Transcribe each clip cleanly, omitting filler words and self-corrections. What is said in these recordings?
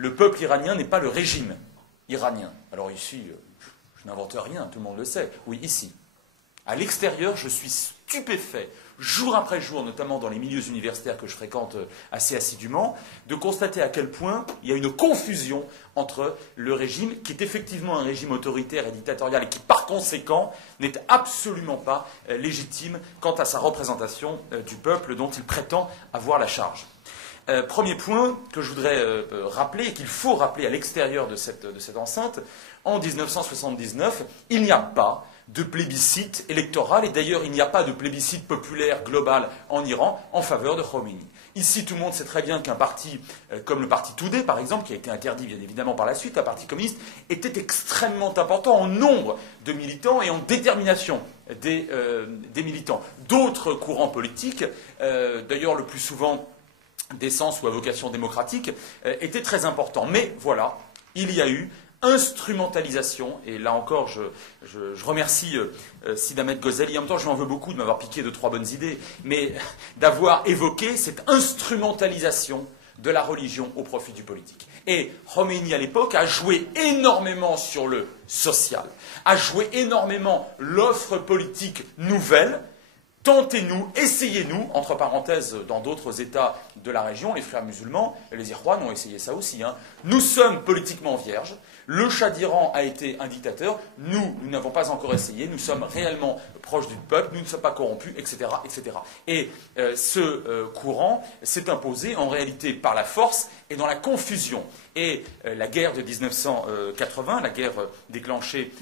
le peuple iranien n'est pas le régime iranien. Alors ici, je n'invente rien, tout le monde le sait. Oui, ici. À l'extérieur, je suis stupéfait, jour après jour, notamment dans les milieux universitaires que je fréquente assez assidûment, de constater à quel point il y a une confusion entre le régime, qui est effectivement un régime autoritaire et dictatorial, et qui, par conséquent, n'est absolument pas légitime quant à sa représentation du peuple dont il prétend avoir la charge. Premier point que je voudrais rappeler, et qu'il faut rappeler à l'extérieur de cette enceinte, en 1979, il n'y a pas de plébiscite électoral, et d'ailleurs il n'y a pas de plébiscite populaire global en Iran en faveur de Khomeini. Ici, tout le monde sait très bien qu'un parti comme le parti Toudé, par exemple, qui a été interdit bien évidemment par la suite, un parti communiste, était extrêmement important en nombre de militants et en détermination des militants. D'autres courants politiques, d'ailleurs le plus souvent d'essence ou à vocation démocratique, étaient très importants. Mais voilà, il y a eu instrumentalisation, et là encore je remercie Sid Ahmed Ghazali, en même temps je lui en veux beaucoup de m'avoir piqué 2-3 bonnes idées, mais d'avoir évoqué cette instrumentalisation de la religion au profit du politique. Et Khomeini à l'époque a joué énormément sur le social, a joué énormément l'offre politique nouvelle. Tentez-nous, essayez-nous, entre parenthèses, dans d'autres États de la région, les frères musulmans, les Ikhwan ont essayé ça aussi. Nous sommes politiquement vierges, le Shah d'Iran a été un dictateur, nous n'avons pas encore essayé, nous sommes réellement proches du peuple, nous ne sommes pas corrompus, etc. etc. Et ce courant s'est imposé en réalité par la force et dans la confusion. Et la guerre de 1980, la guerre déclenchée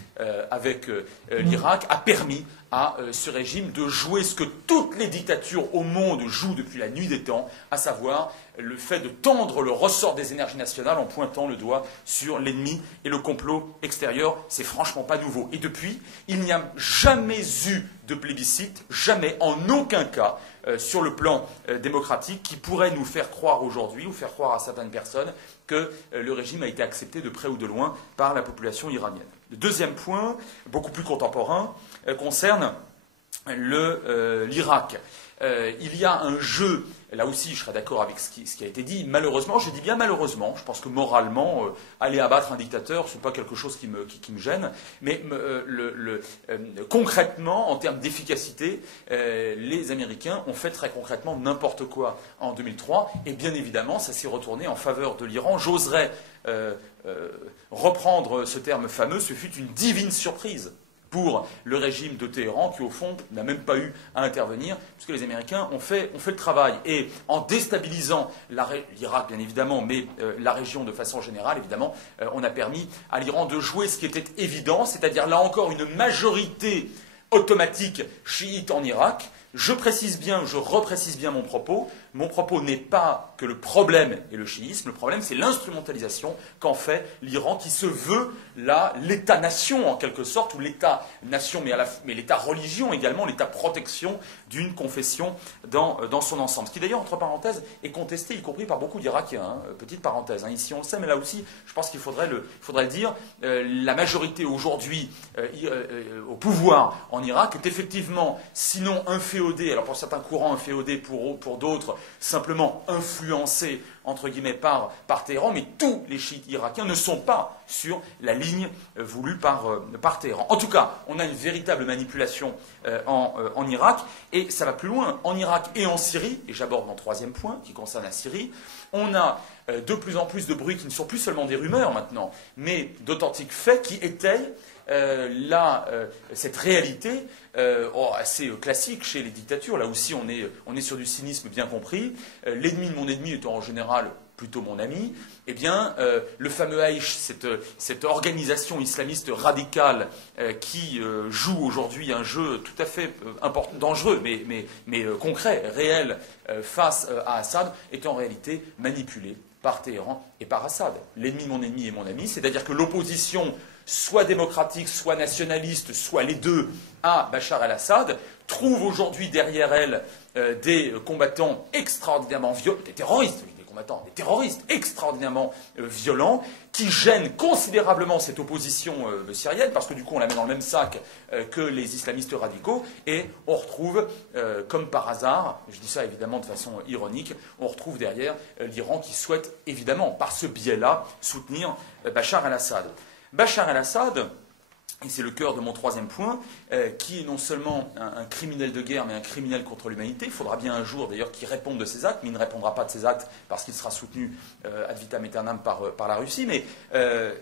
avec l'Irak, a permis à ce régime de jouer ce que toutes les dictatures au monde jouent depuis la nuit des temps, à savoir le fait de tendre le ressort des énergies nationales en pointant le doigt sur l'ennemi et le complot extérieur. C'est franchement pas nouveau. Et depuis, il n'y a jamais eu de plébiscite, jamais, en aucun cas, sur le plan démocratique, qui pourrait nous faire croire aujourd'hui, ou faire croire à certaines personnes, que le régime a été accepté de près ou de loin par la population iranienne. Le deuxième point, beaucoup plus contemporain, concerne l'Irak. Il y a un jeu, là aussi je serais d'accord avec ce qui a été dit, malheureusement, je dis bien malheureusement, je pense que moralement, aller abattre un dictateur, ce n'est pas quelque chose qui me gêne, mais concrètement, en termes d'efficacité, les Américains ont fait très concrètement n'importe quoi en 2003, et bien évidemment, ça s'est retourné en faveur de l'Iran. J'oserais reprendre ce terme fameux, ce fut une divine surprise pour le régime de Téhéran, qui au fond n'a même pas eu à intervenir, puisque les Américains ont fait le travail. Et en déstabilisant l'Irak, bien évidemment, mais la région de façon générale, évidemment, on a permis à l'Iran de jouer ce qui était évident, c'est-à-dire là encore une majorité automatique chiite en Irak. Je précise bien, je reprécise bien mon propos. Mon propos n'est pas que le problème est le chiisme, le problème c'est l'instrumentalisation qu'en fait l'Iran, qui se veut là l'État-nation en quelque sorte, ou l'État-nation, mais l'État-religion également, l'État-protection d'une confession dans son ensemble. Ce qui d'ailleurs, entre parenthèses, est contesté, y compris par beaucoup d'Irakiens. Petite parenthèse, ici on le sait, mais là aussi, je pense qu'il faudrait le dire, la majorité aujourd'hui au pouvoir en Irak est effectivement, sinon inféodée, alors pour certains courants inféodée, pour d'autres, simplement influencés, entre guillemets, par Téhéran, mais tous les chiites irakiens ne sont pas sur la ligne voulue par Téhéran. En tout cas, on a une véritable manipulation en Irak, et ça va plus loin. En Irak et en Syrie, et j'aborde mon troisième point qui concerne la Syrie, on a de plus en plus de bruits qui ne sont plus seulement des rumeurs maintenant, mais d'authentiques faits qui étayent cette réalité assez classique chez les dictatures. Là aussi, on est sur du cynisme bien compris. L'ennemi de mon ennemi étant en général plutôt mon ami. Eh bien, le fameux Haïch, cette organisation islamiste radicale qui joue aujourd'hui un jeu tout à fait dangereux, mais concret, réel, face à Assad, est en réalité manipulé par Téhéran et par Assad. L'ennemi de mon ennemi est mon ami, c'est-à-dire que l'opposition, soit démocratique, soit nationaliste, soit les deux, à Bachar el-Assad, trouve aujourd'hui derrière elle des combattants extraordinairement violents, des terroristes, combattants, des terroristes extraordinairement violents, qui gênent considérablement cette opposition syrienne, parce que du coup on la met dans le même sac que les islamistes radicaux, et on retrouve, comme par hasard, je dis ça évidemment de façon ironique, on retrouve derrière l'Iran qui souhaite évidemment, par ce biais-là, soutenir Bachar el-Assad. Bachar el-Assad, et c'est le cœur de mon troisième point, qui est non seulement un criminel de guerre, mais un criminel contre l'humanité. Il faudra bien un jour, d'ailleurs, qu'il réponde de ses actes, mais il ne répondra pas de ses actes parce qu'il sera soutenu ad vitam aeternam par la Russie. Mais,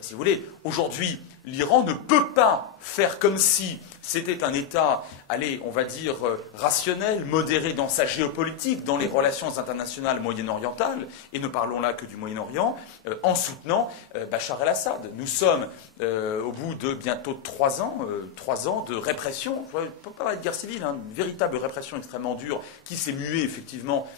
si vous voulez, aujourd'hui, l'Iran ne peut pas faire comme si c'était un État, allez, on va dire, rationnel, modéré dans sa géopolitique, dans les relations internationales moyen-orientales, et ne parlons là que du Moyen-Orient, en soutenant Bachar el-Assad. Nous sommes au bout de bientôt 3 ans de répression, je ne peux pas parler de guerre civile, hein, une véritable répression extrêmement dure, qui s'est muée effectivement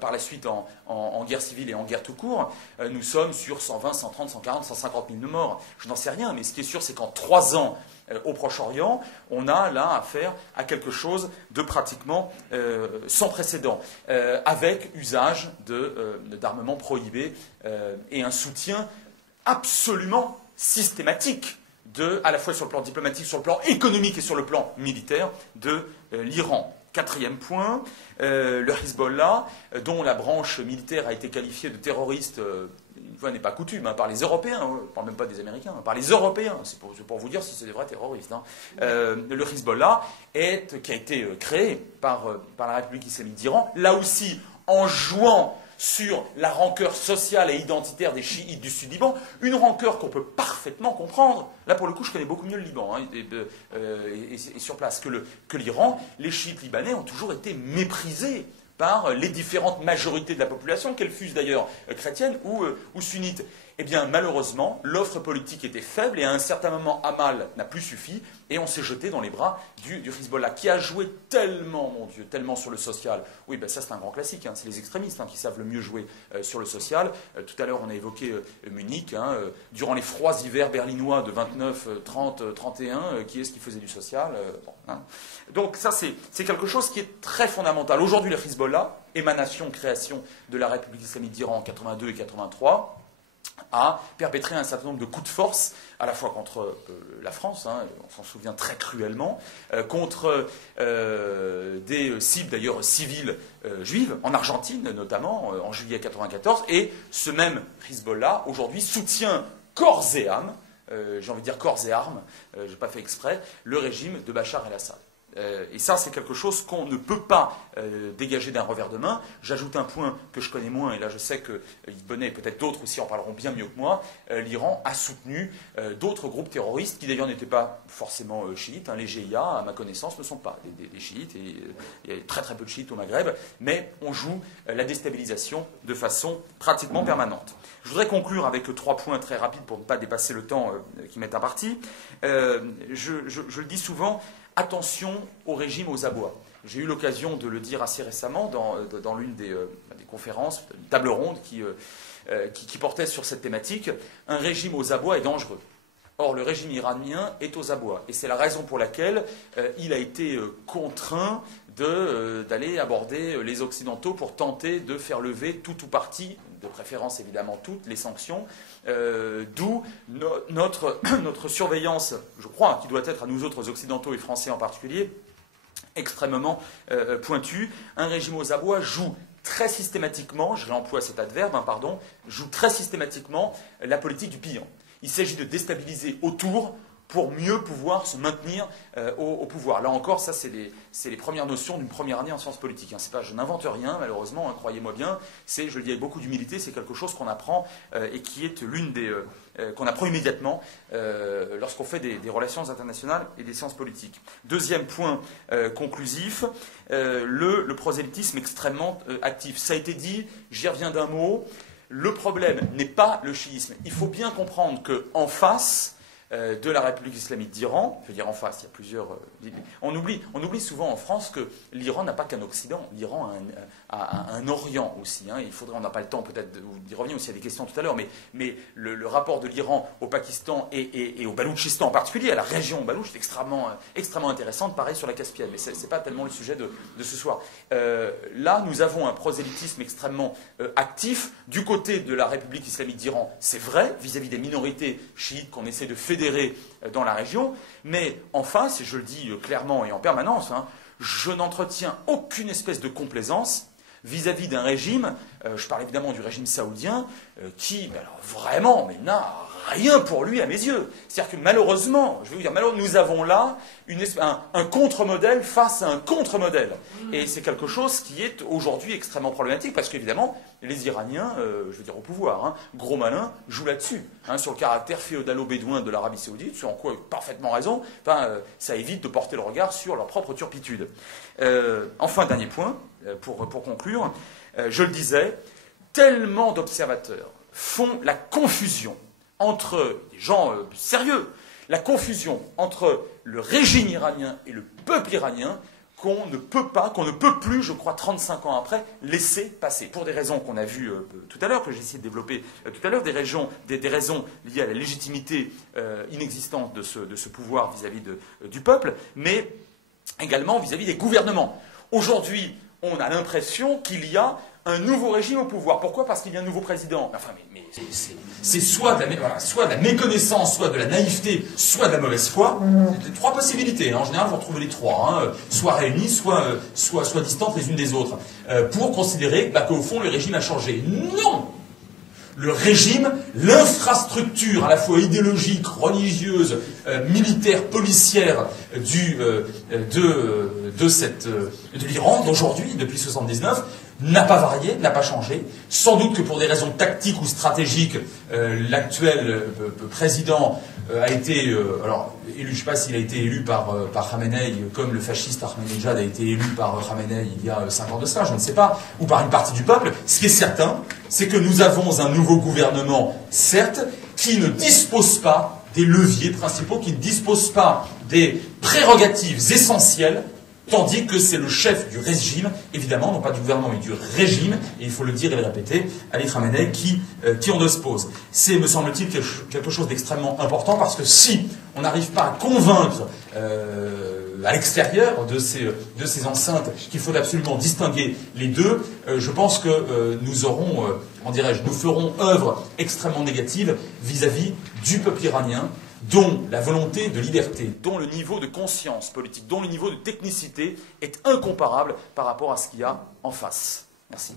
par la suite en guerre civile et en guerre tout court. Nous sommes sur 120, 130, 140, 150 000 morts. Je n'en sais rien, mais ce qui est sûr, c'est qu'en 3 ans, au Proche-Orient, on a là affaire à quelque chose de pratiquement sans précédent, avec usage d'armements prohibés et un soutien absolument systématique, à la fois sur le plan diplomatique, sur le plan économique et sur le plan militaire de l'Iran. Quatrième point, le Hezbollah, dont la branche militaire a été qualifiée de terroriste, une fois n'est pas coutume, hein, par les Européens, on ne parle même pas des Américains, par les Européens, c'est pour vous dire si c'est des vrais terroristes. Hein. Le Hezbollah, qui a été créé par la République islamique d'Iran, là aussi en jouant sur la rancœur sociale et identitaire des chiites du Sud-Liban, une rancœur qu'on peut parfaitement comprendre. Là, pour le coup, je connais beaucoup mieux le Liban, hein, et sur place, que l'Iran. Les chiites libanais ont toujours été méprisés par les différentes majorités de la population, qu'elles fussent d'ailleurs chrétiennes ou sunnites. Eh bien, malheureusement, l'offre politique était faible et à un certain moment, Amal n'a plus suffi et on s'est jeté dans les bras du Hezbollah, qui a joué tellement, mon Dieu, tellement sur le social. Oui, ben ça c'est un grand classique, hein, c'est les extrémistes qui savent le mieux jouer sur le social. Tout à l'heure, on a évoqué Munich, durant les froids hivers berlinois de 29, 30, 31, qui est-ce qui faisait du social Donc ça, c'est quelque chose qui est très fondamental. Aujourd'hui, le Hezbollah, émanation, création de la République islamique d'Iran en 82 et 83, a perpétré un certain nombre de coups de force, à la fois contre la France, on s'en souvient très cruellement, contre des cibles d'ailleurs civiles juives, en Argentine notamment, en juillet 1994, et ce même Hezbollah, aujourd'hui, soutient corps et âme, j'ai envie de dire corps et armes, je n'ai pas fait exprès, le régime de Bachar el-Assad. Et ça, c'est quelque chose qu'on ne peut pas dégager d'un revers de main. J'ajoute un point que je connais moins, et là je sais que Yves Bonnet et peut-être d'autres aussi en parleront bien mieux que moi. L'Iran a soutenu d'autres groupes terroristes qui d'ailleurs n'étaient pas forcément chiites. Les GIA, à ma connaissance, ne sont pas des chiites, et il y a très très peu de chiites au Maghreb, mais on joue la déstabilisation de façon pratiquement permanente. Je voudrais conclure avec 3 points très rapides pour ne pas dépasser le temps qui m'est imparti. Je le dis souvent, attention au régime aux abois. J'ai eu l'occasion de le dire assez récemment dans l'une des conférences, une table ronde qui portait sur cette thématique. Un régime aux abois est dangereux. Or, le régime iranien est aux abois. Et c'est la raison pour laquelle il a été contraint d'aller aborder les Occidentaux pour tenter de faire lever tout ou partie, de préférence évidemment toutes, les sanctions, d'où notre surveillance, je crois, qui doit être à nous autres Occidentaux et Français en particulier, extrêmement pointue. Un régime aux abois joue très systématiquement, je réemploie cet adverbe, joue très systématiquement la politique du pillant. Il s'agit de déstabiliser autour pour mieux pouvoir se maintenir au pouvoir. Là encore, ça, c'est les premières notions d'une première année en sciences politiques. Je n'invente rien, malheureusement, croyez-moi bien. Je le dis avec beaucoup d'humilité, c'est quelque chose qu'on apprend et qui est l'une des... qu'on apprend immédiatement lorsqu'on fait des relations internationales et des sciences politiques. Deuxième point conclusif, le prosélytisme extrêmement actif. Ça a été dit, j'y reviens d'un mot. Le problème n'est pas le chiisme. Il faut bien comprendre qu'en face, de la République islamique d'Iran. Je veux dire, en face, il y a plusieurs... on oublie souvent en France que l'Iran n'a pas qu'un Occident. L'Iran a un Orient aussi. Hein. On n'a pas le temps peut-être d'y revenir aussi, il y a des questions tout à l'heure, mais le rapport de l'Iran au Pakistan et au Baloutchistan en particulier, à la région Baloutch, est extrêmement intéressante, pareil sur la Caspienne. Mais ce n'est pas tellement le sujet de ce soir. Là, nous avons un prosélytisme extrêmement actif du côté de la République islamique d'Iran. C'est vrai, vis-à-vis des minorités chiites qu'on essaie de fédérer dans la région, mais en face, et je le dis clairement et en permanence, hein, je n'entretiens aucune espèce de complaisance vis-à-vis d'un régime, je parle évidemment du régime saoudien, qui, alors vraiment, mais n'a rien pour lui à mes yeux. C'est-à-dire que malheureusement, je vais vous dire, malheureusement, nous avons là un contre-modèle face à un contre-modèle. Et c'est quelque chose qui est aujourd'hui extrêmement problématique, parce qu'évidemment, les Iraniens, je veux dire au pouvoir, hein, gros malins, jouent là-dessus, hein, sur le caractère féodalo-bédouin de l'Arabie Saoudite, sur quoi parfaitement raison, ça évite de porter le regard sur leur propre turpitude. Enfin, dernier point, pour conclure, je le disais, tellement d'observateurs font la confusion entre des gens sérieux, la confusion entre le régime iranien et le peuple iranien, qu'on ne peut plus, je crois, 35 ans après, laisser passer. Pour des raisons qu'on a vues tout à l'heure, que j'ai essayé de développer tout à l'heure, des raisons liées à la légitimité inexistante de ce pouvoir vis-à-vis du peuple, mais également vis-à-vis des gouvernements. Aujourd'hui, on a l'impression qu'il y a un nouveau régime au pouvoir. Pourquoi? Parce qu'il y a un nouveau président. Enfin, mais c'est soit de la méconnaissance, soit de la naïveté, soit de la mauvaise foi. C'est trois possibilités. En général, vous retrouvez les trois, hein, soit réunies, soit distantes les unes des autres, pour considérer qu'au fond, le régime a changé. Non! Le régime, l'infrastructure à la fois idéologique, religieuse, militaire, policière de l'Iran d'aujourd'hui, depuis 1979, n'a pas varié, n'a pas changé. Sans doute que pour des raisons tactiques ou stratégiques, l'actuel président a été alors élu, je ne sais pas s'il a été élu par Khamenei, comme le fasciste Ahmadinejad a été élu par Khamenei il y a 5 ans de ça, je ne sais pas, ou par une partie du peuple. Ce qui est certain, c'est que nous avons un nouveau gouvernement, certes, qui ne dispose pas des leviers principaux, qui ne dispose pas des prérogatives essentielles, tandis que c'est le chef du régime, évidemment, non pas du gouvernement, mais du régime, et il faut le dire et le répéter, Ali Khamenei, qui en dispose. C'est, me semble-t-il, quelque chose d'extrêmement important, parce que si on n'arrive pas à convaincre à l'extérieur de ces enceintes qu'il faut absolument distinguer les deux, je pense que nous aurons, nous ferons œuvre extrêmement négative vis-à-vis du peuple iranien, dont la volonté de liberté, dont le niveau de conscience politique, dont le niveau de technicité est incomparable par rapport à ce qu'il y a en face. Merci.